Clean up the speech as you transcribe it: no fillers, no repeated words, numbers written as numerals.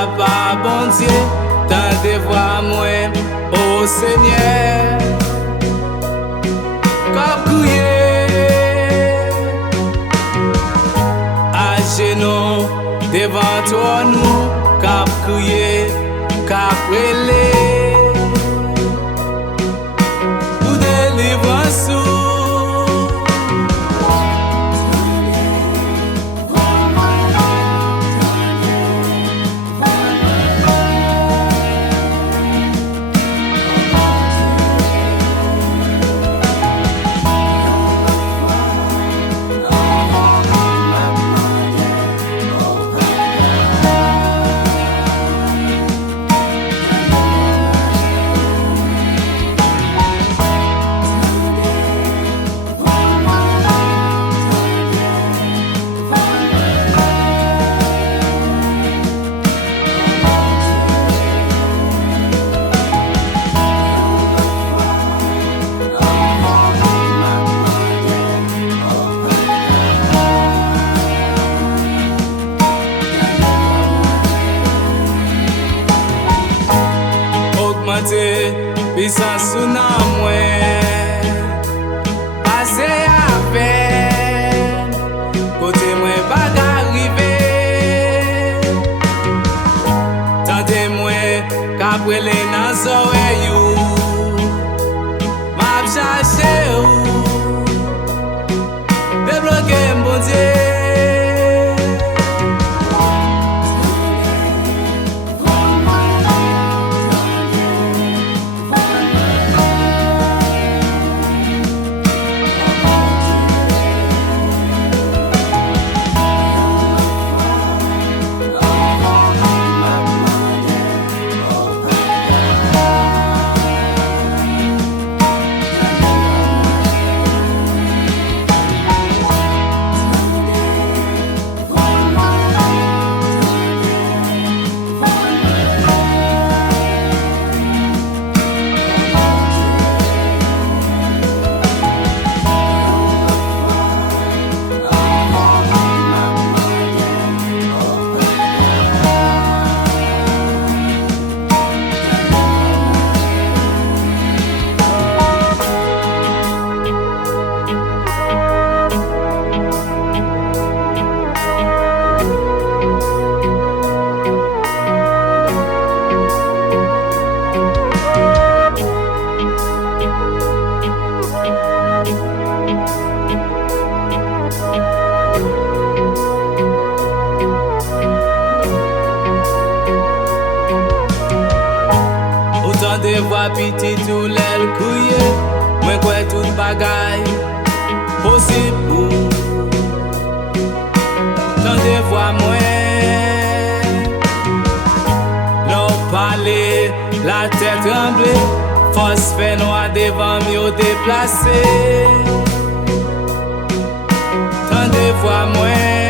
papa bon Dieu, tendez voix mwen, ô Seigneur. Kap kriye, à genoux devant toi nous, kap kriye, kap rele, pour délivrance. Puissance nan mwen, pase a peine, kote mwen pa d'arrive. Tande mwen kaprele nan zoreille ou, map chache ou, débloqué mon Dieu. Tande voix petit tout l'aile couillé, moi quoi tout bagaille possible. Tande voix moi, l'on parler, la tête tremblée, force fait noir devant mieux déplacé. Tande voix moi.